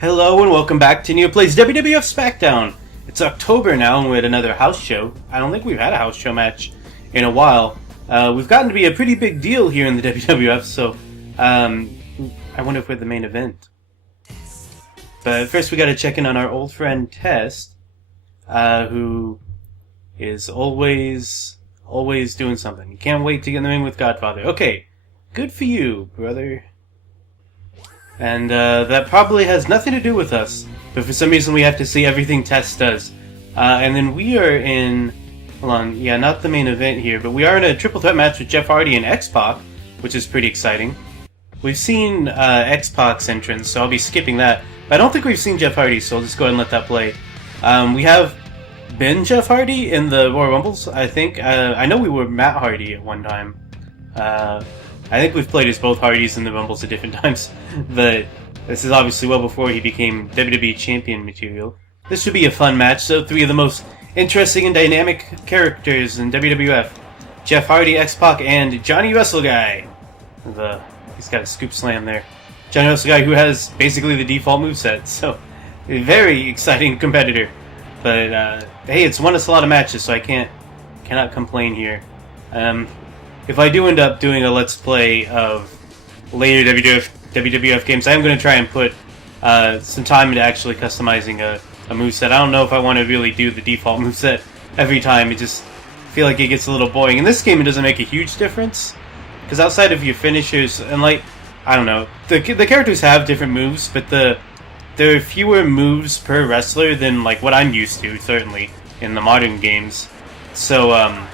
Hello and welcome back to Nearphotison WWF SmackDown. It's October now and we're at another house show. I don't think we've had a house show match in a while. We've gotten to be a pretty big deal here in the WWF, so I wonder if we're the main event. But first we gotta check in on our old friend Test, who is always doing something. You can't wait to get in the ring with Godfather. Okay, good for you, brother. And that probably has nothing to do with us, but for some reason we have to see everything Test does. And then we are in, hold on, yeah, not the main event here, but we are in a triple threat match with Jeff Hardy and X-Pac, which is pretty exciting. We've seen X-Pac's entrance, so I'll be skipping that. But I don't think we've seen Jeff Hardy, so I'll just go ahead and let that play. We have been Jeff Hardy in the Royal Rumbles, I think. I know we were Matt Hardy at one time. I think we've played as both Hardys in the Rumbles at different times, but this is obviously well before he became WWE Champion material. This should be a fun match, so three of the most interesting and dynamic characters in WWF. Jeff Hardy, X-Pac, and Johnny Wrestle Guy. He's got a scoop slam there. Johnny Wrestle Guy, who has basically the default moveset, so a very exciting competitor. But hey, it's won us a lot of matches, so I cannot complain here. If I do end up doing a Let's Play of later WWF games, I am going to try and put some time into actually customizing a moveset. I don't know if I want to really do the default moveset every time. I just feel like it gets a little boring. In this game, it doesn't make a huge difference, because outside of your finishers, and like, I don't know, the characters have different moves, but there are fewer moves per wrestler than like what I'm used to, certainly, in the modern games. So,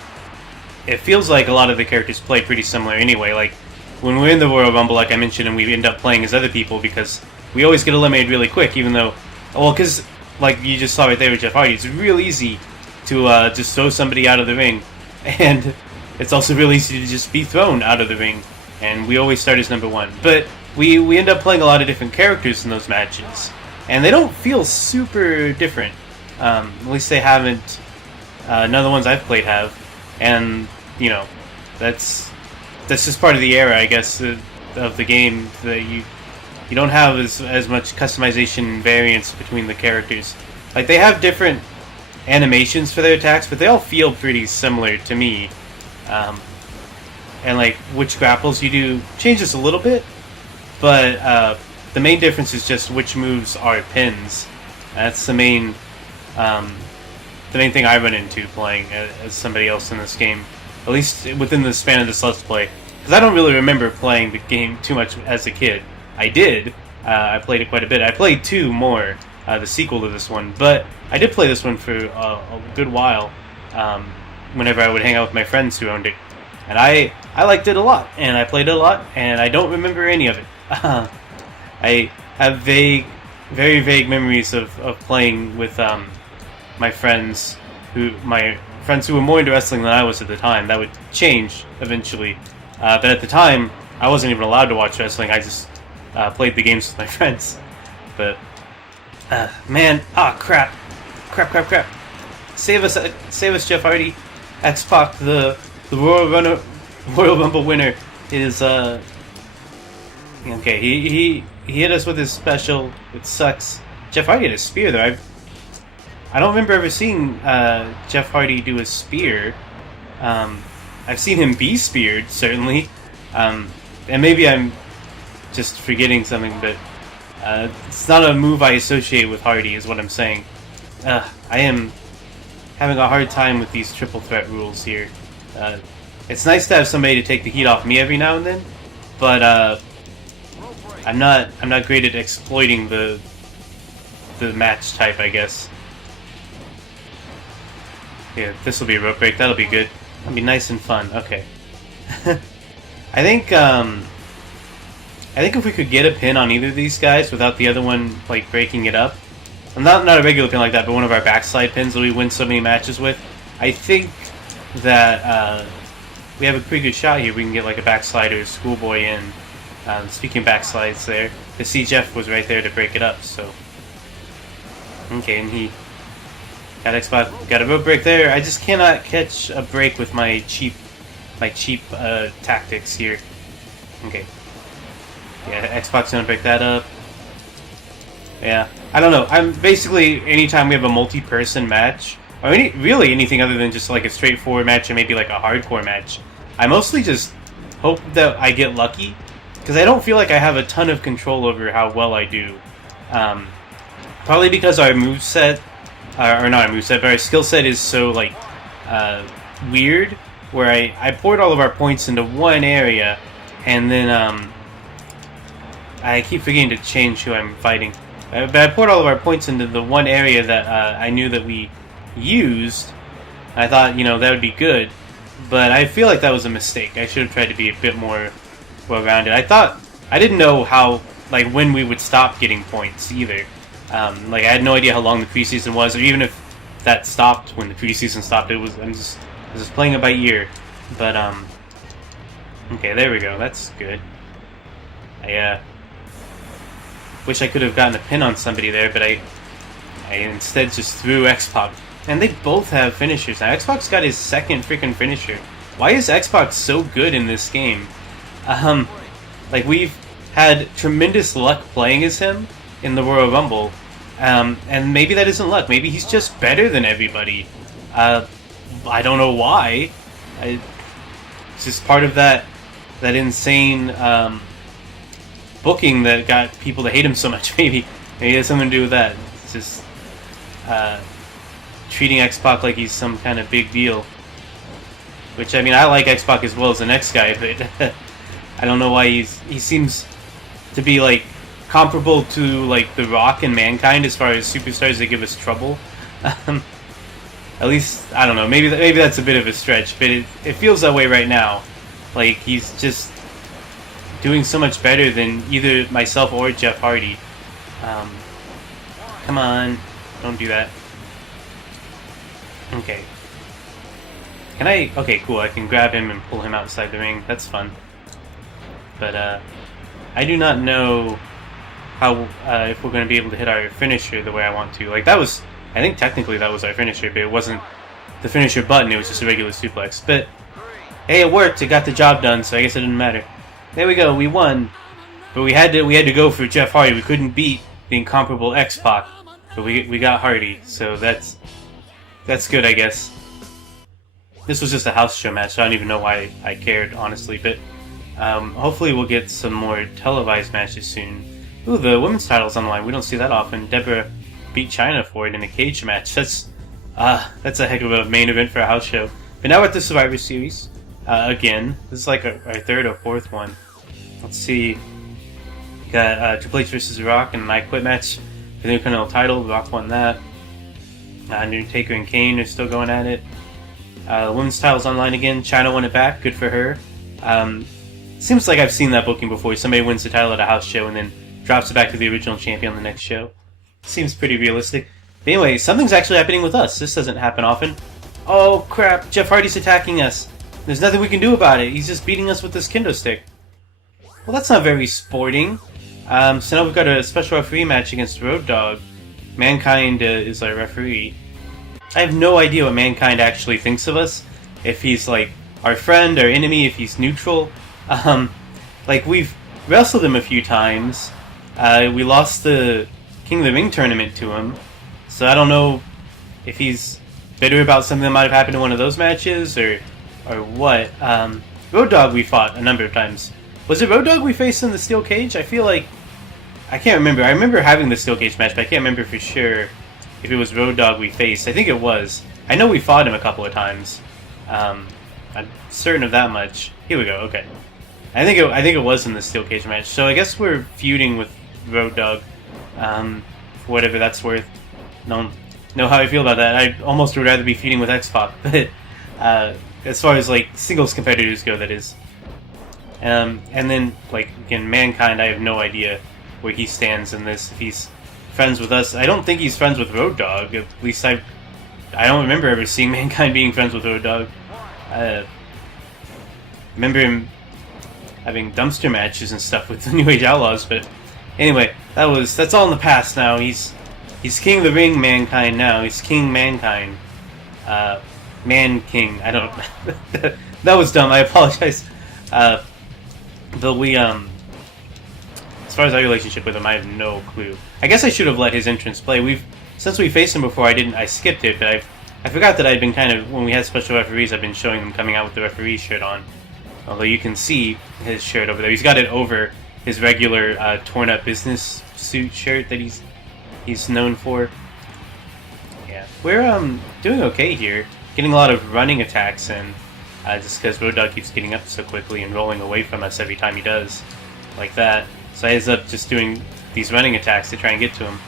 it feels like a lot of the characters play pretty similar anyway. Like, when we're in the Royal Rumble, like I mentioned, and we end up playing as other people because we always get eliminated really quick, even though, well, because, like you just saw right there with Jeff Hardy, it's real easy to just throw somebody out of the ring. And it's also real easy to just be thrown out of the ring. And we always start as number one. But we end up playing a lot of different characters in those matches. And they don't feel super different. At least they haven't, none of the ones I've played have. And, you know, that's just part of the era, I guess, of the game, that you don't have as much customization and variance between the characters. Like, they have different animations for their attacks, but they all feel pretty similar to me. And, like, which grapples you do changes a little bit, but the main difference is just which moves are pins. That's the main thing I run into playing as somebody else in this game, at least within the span of this Let's Play, because I don't really remember playing the game too much as a kid. I did. I played it quite a bit. I played 2 more, the sequel to this one, but I did play this one for a good while, whenever I would hang out with my friends who owned it. And I liked it a lot, and I played it a lot, and I don't remember any of it. I have very vague memories of playing with my friends who were more into wrestling than I was at the time. That would change eventually, but at the time I wasn't even allowed to watch wrestling. I just played the games with my friends. But man, crap! Save us, Jeff Hardy. X-Pac, the Royal Rumble winner, is okay. He hit us with his special. It sucks. Jeff Hardy had a spear though. I don't remember ever seeing Jeff Hardy do a spear. I've seen him be speared, certainly. And maybe I'm just forgetting something, but it's not a move I associate with Hardy, is what I'm saying. I am having a hard time with these triple threat rules here. It's nice to have somebody to take the heat off me every now and then, but I'm not great at exploiting the match type, I guess. Yeah, this will be a rope break. That'll be good. That'll be nice and fun. Okay. I think if we could get a pin on either of these guys without the other one like breaking it up, not a regular pin like that, but one of our backslide pins that we win so many matches with, I think that we have a pretty good shot here. We can get like a backslider or schoolboy in. Speaking of backslides there, to see Jeff was right there to break it up. So okay, and he got X-Pac, got a rope break there. I just cannot catch a break with my cheap tactics here. Okay. Yeah, X-Pac's gonna break that up. Yeah, I don't know. I'm basically, anytime we have a multi-person match, or really anything other than just like a straightforward match or maybe like a hardcore match, I mostly just hope that I get lucky, because I don't feel like I have a ton of control over how well I do. Probably because our moveset, or not our moveset, but our skill set is so like weird, where I poured all of our points into one area, and then I keep forgetting to change who I'm fighting. But I poured all of our points into the one area that I knew that we used. I thought, that would be good. But I feel like that was a mistake. I should have tried to be a bit more well-rounded. I didn't know how, like, when we would stop getting points either. Like, I had no idea how long the preseason was, or even if that stopped when the preseason stopped. I was just playing it by ear. But, okay, there we go. That's good. I wish I could have gotten a pin on somebody there, but I instead just threw X-Pac. And they both have finishers. Now, X-Pac's got his second freaking finisher. Why is X-Pac so good in this game? Like, we've had tremendous luck playing as him in the Royal Rumble. And maybe that isn't luck. Maybe he's just better than everybody. I don't know why. It's just part of that insane booking that got people to hate him so much. Maybe it has something to do with that. It's just treating X-Pac like he's some kind of big deal. Which, I mean, I like X-Pac as well as the next guy, but I don't know why he seems to be like comparable to like The Rock and Mankind as far as superstars that give us trouble. At least, I don't know. Maybe that's a bit of a stretch, but it feels that way right now. Like, he's just doing so much better than either myself or Jeff Hardy. Come on, don't do that. Okay. Can I? Okay, cool. I can grab him and pull him outside the ring. That's fun. But I do not know how if we're going to be able to hit our finisher the way I want to. Like, that was, I think technically that was our finisher, but it wasn't the finisher button. It was just a regular suplex. But hey, it worked. It got the job done. So I guess it didn't matter. There we go. We won. But we had to go for Jeff Hardy. We couldn't beat the incomparable X-Pac. But we got Hardy. So that's good, I guess. This was just a house show match, so I don't even know why I cared, honestly. But hopefully we'll get some more televised matches soon. Ooh, the women's title's on the line. We don't see that often. Deborah beat Chyna for it in a cage match. That's a heck of a main event for a house show. But now we're at the Survivor Series. Again. This is like our third or fourth one. Let's see. We got Triple H versus Rock in an I Quit match for the Intercontinental title. Rock won that. Undertaker and Kane are still going at it. Women's title's online again. Chyna won it back. Good for her. Seems like I've seen that booking before. Somebody wins the title at a house show and then drops it back to the original champion on the next show. Seems pretty realistic. But anyway, something's actually happening with us. This doesn't happen often. Oh crap, Jeff Hardy's attacking us. There's nothing we can do about it. He's just beating us with this kendo stick. Well, that's not very sporting. So now we've got a special referee match against Road Dogg. Mankind is our referee. I have no idea what Mankind actually thinks of us. If he's like our friend or enemy, if he's neutral. Like, we've wrestled him a few times. We lost the King of the Ring tournament to him. So I don't know if he's bitter about something that might have happened in one of those matches or what. Road Dogg we fought a number of times. Was it Road Dogg we faced in the steel cage? I feel like I can't remember. I remember having the steel cage match, but I can't remember for sure if it was Road Dogg we faced. I think it was. I know we fought him a couple of times. I'm certain of that much. Here we go. Okay. I think it was in the steel cage match. So I guess we're feuding with Road Dogg. For whatever that's worth. Don't know how I feel about that. I almost would rather be feuding with X-Pac, but as far as like singles competitors go, that is. And then like again, Mankind, I have no idea where he stands in this. If he's friends with us, I don't think he's friends with Road Dogg. At least I don't remember ever seeing Mankind being friends with Road Dogg. Remember him having dumpster matches and stuff with the New Age Outlaws, but anyway, that's all in the past now. He's King of the Ring Mankind now. He's King Mankind. Man King. I don't that was dumb. I apologize. But we as far as our relationship with him, I have no clue. I guess I should have let his entrance play. Since we faced him before, I skipped it, but I forgot that I'd been kind of, when we had special referees, I've been showing them coming out with the referee shirt on. Although you can see his shirt over there. He's got it over his regular torn up business suit shirt that he's known for. Yeah, we're doing okay here. Getting a lot of running attacks in, just because Road Dogg keeps getting up so quickly and rolling away from us every time he does, like that. So I end up just doing these running attacks to try and get to him.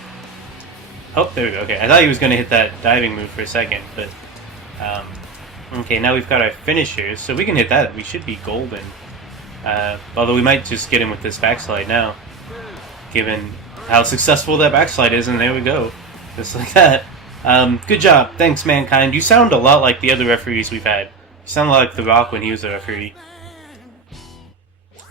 Oh, there we go. Okay, I thought he was going to hit that diving move for a second, but okay, now we've got our finishers, so we can hit that. We should be golden. Although we might just get him with this backslide now, given how successful that backslide is, and there we go. Just like that. Good job. Thanks, Mankind. You sound a lot like the other referees we've had. You sound like The Rock when he was a referee.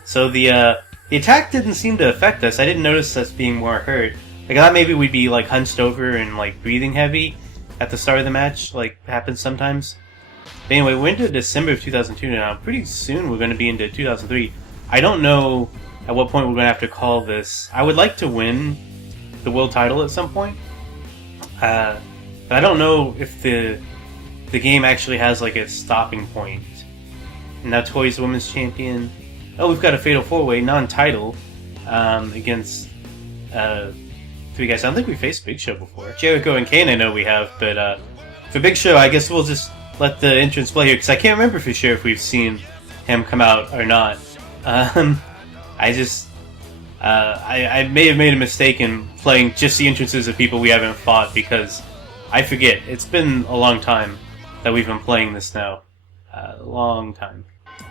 So the attack didn't seem to affect us. I didn't notice us being more hurt. Like, I thought maybe we'd be, like, hunched over and, like, breathing heavy at the start of the match, like happens sometimes. But anyway, we're into December of 2002 now. Pretty soon we're going to be into 2003. I don't know at what point we're going to have to call this. I would like to win the world title at some point. But I don't know if the game actually has, like, a stopping point. Now Toy's Women's Champion. Oh, we've got a Fatal 4-Way, non-title, against three guys. I don't think we faced Big Show before. Jericho and Kane I know we have, but for Big Show, I guess we'll just let the entrance play here, because I can't remember for sure if we've seen him come out or not. I may have made a mistake in playing just the entrances of people we haven't fought, because I forget. It's been a long time that we've been playing this now. A long time.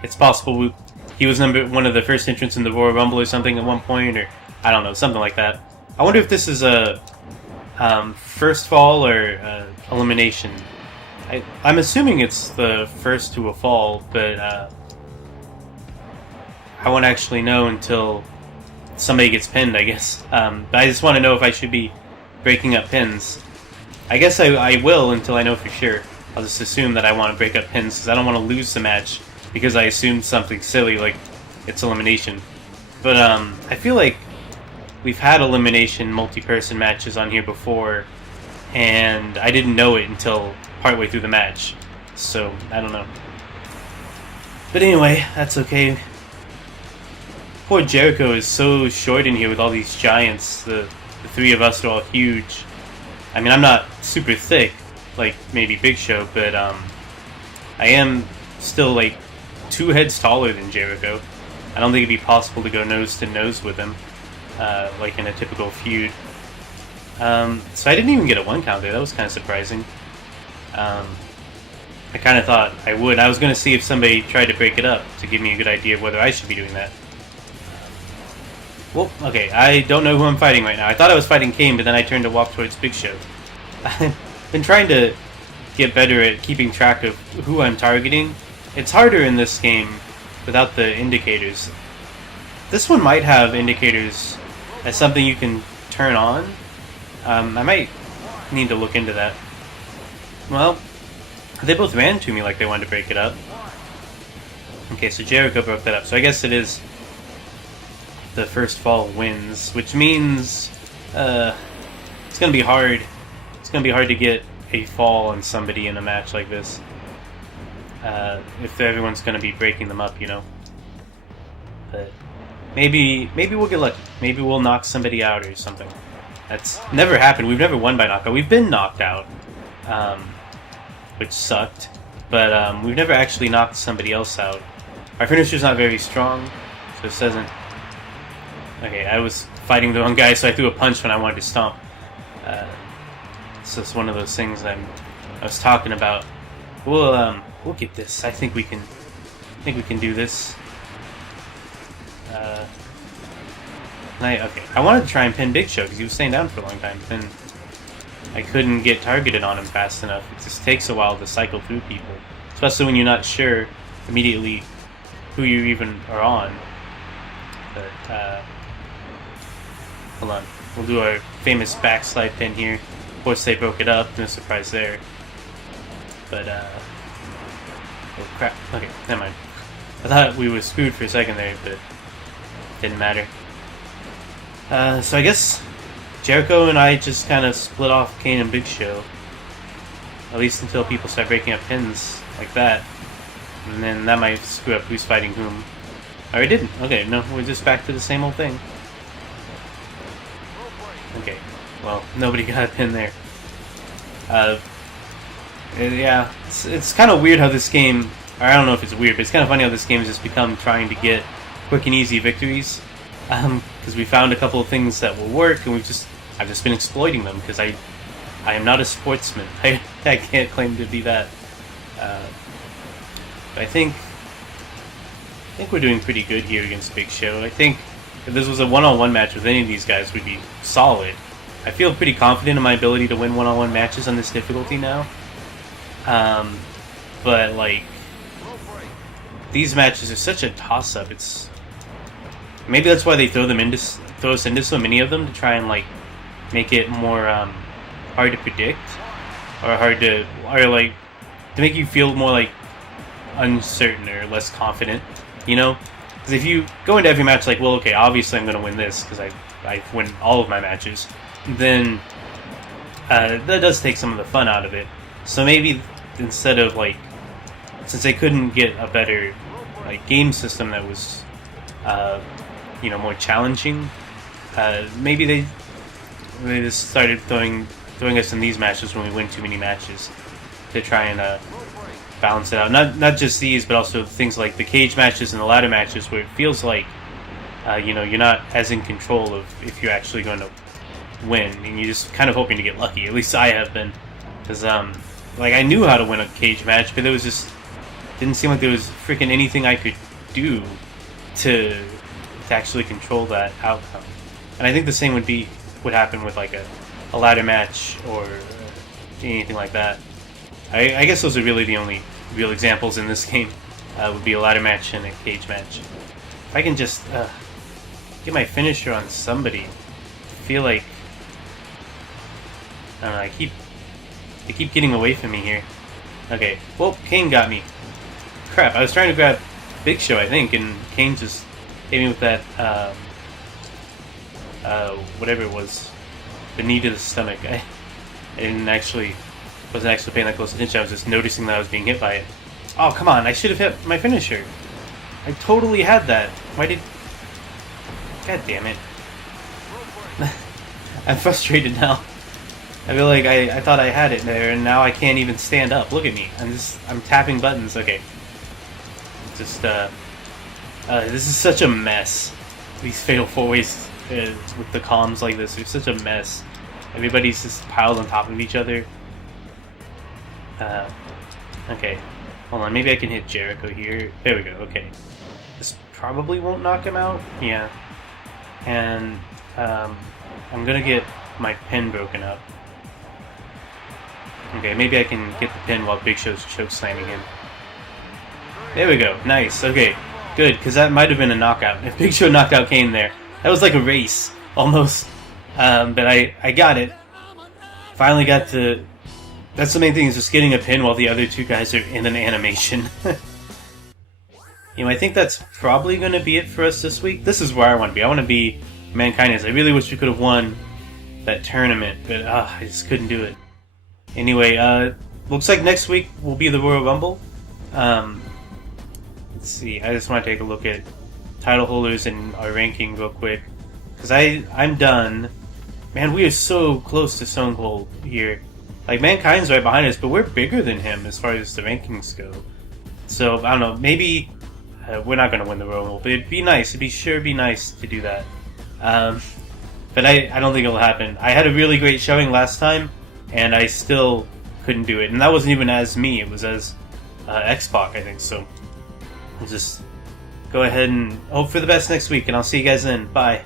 It's possible he was one of the first entrants in the Royal Rumble or something at one point, or I don't know, something like that. I wonder if this is a first fall or elimination. I'm assuming it's the first to a fall, but I won't actually know until somebody gets pinned, I guess. But I just want to know if I should be breaking up pins. I guess I will until I know for sure. I'll just assume that I want to break up pins because I don't want to lose the match because I assumed something silly like it's elimination. But I feel like we've had elimination multi-person matches on here before, and I didn't know it until partway through the match. So, I don't know. But anyway, that's okay. Poor Jericho is so short in here with all these giants. The three of us are all huge. I mean, I'm not super thick, like maybe Big Show, but I am still like 2 heads taller than Jericho. I don't think it'd be possible to go nose to nose with him, like in a typical feud. So I didn't even get a 1 count there. That was kind of surprising. I kind of thought I would. I was going to see if somebody tried to break it up to give me a good idea of whether I should be doing that. Well, okay, I don't know who I'm fighting right now. I thought I was fighting Kane, but then I turned to walk towards Big Show. I've been trying to get better at keeping track of who I'm targeting. It's harder in this game without the indicators. This one might have indicators as something you can turn on. I might need to look into that. Well, they both ran to me like they wanted to break it up. Okay, so Jericho broke that up. So I guess it is the first fall wins, which means it's going to be hard. It's going to be hard to get a fall on somebody in a match like this. If everyone's going to be breaking them up, you know. But maybe we'll get lucky. Maybe we'll knock somebody out or something. That's never happened. We've never won by knockout. We've been knocked out, which sucked. But we've never actually knocked somebody else out. Our finisher's not very strong, so this doesn't... Okay, I was fighting the wrong guy, so I threw a punch when I wanted to stomp. So it's one of those things I was talking about. We'll get this. I think we can do this. Okay, I wanted to try and pin Big Show because he was staying down for a long time, and I couldn't get targeted on him fast enough. It just takes a while to cycle through people, especially when you're not sure immediately who you even are on. But hold on, we'll do our famous backslide pin here. Of course, they broke it up. No surprise there. But oh crap. Okay, never mind. I thought we were screwed for a second there, but didn't matter. So I guess Jericho and I just kind of split off Kane and Big Show. At least until people start breaking up pins like that. And then that might screw up who's fighting whom. Oh, it didn't. Okay, no, we're just back to the same old thing. Okay, well, nobody got a pin there. Yeah, it's kind of weird how this game, or I don't know if it's weird, but it's kind of funny how this game has just become trying to get quick and easy victories. Because we found a couple of things that will work, and I've just been exploiting them, because I am not a sportsman. I can't claim to be that. But I think we're doing pretty good here against Big Show. I think if this was a one-on-one match with any of these guys, we'd be solid. I feel pretty confident in my ability to win one-on-one matches on this difficulty now. But like, these matches are such a toss-up. Maybe that's why they throw us into so many of them, to try and like make it more hard to predict, or to make you feel more like uncertain or less confident, you know? Because if you go into every match like, well, okay, obviously I'm going to win this because I win all of my matches, then that does take some of the fun out of it. So maybe instead of like, since they couldn't get a better like game system that was more challenging, maybe they just started throwing us in these matches when we win too many matches to try and balance it out. Not just these, but also things like the cage matches and the ladder matches, where it feels like you're not as in control of if you're actually going to win, and you're just kind of hoping to get lucky. At least I have been, because like I knew how to win a cage match, but there was just didn't seem like there was freaking anything I could do to actually control that outcome. And I think the same would happen with like a ladder match or anything like that. I guess those are really the only real examples in this game. Would be a ladder match and a cage match. If I can just get my finisher on somebody, I feel like I don't know. They keep getting away from me here. Okay, well, Kane got me. Crap! I was trying to grab Big Show, I think, and Kane just hit me with that whatever it was, the knee to the stomach. I wasn't actually paying that close attention. I was just noticing that I was being hit by it. Oh, come on. I should have hit my finisher. I totally had that. Why did... God damn it. I'm frustrated now. I feel like I thought I had it there, and now I can't even stand up. Look at me. I'm tapping buttons. Okay. Just, this is such a mess. These Fatal 4-Ways with the comms like this are such a mess. Everybody's just piled on top of each other. Okay. Hold on, maybe I can hit Jericho here. There we go, okay. This probably won't knock him out. Yeah. And, I'm gonna get my pin broken up. Okay, maybe I can get the pin while Big Show's choke slamming him. There we go, nice, okay. Good, because that might have been a knockout. If Big Show knocked out Kane there, that was like a race, almost. But I got it. Finally got to... That's the main thing, is just getting a pin while the other two guys are in an animation. I think that's probably going to be it for us this week. This is where I want to be. I want to be Mankind is. I really wish we could have won that tournament, but I just couldn't do it. Anyway, looks like next week will be the Royal Rumble. Let's see, I just want to take a look at title holders and our ranking real quick, because I'm done. Man, we are so close to Stone Cold here. Like, Mankind's right behind us, but we're bigger than him as far as the rankings go. So, I don't know, maybe we're not going to win the Royal Rumble, but it'd be nice. It'd be nice to do that. But I don't think it'll happen. I had a really great showing last time, and I still couldn't do it. And that wasn't even as me, it was as X-Pac, I think. So, we'll just go ahead and hope for the best next week, and I'll see you guys then. Bye.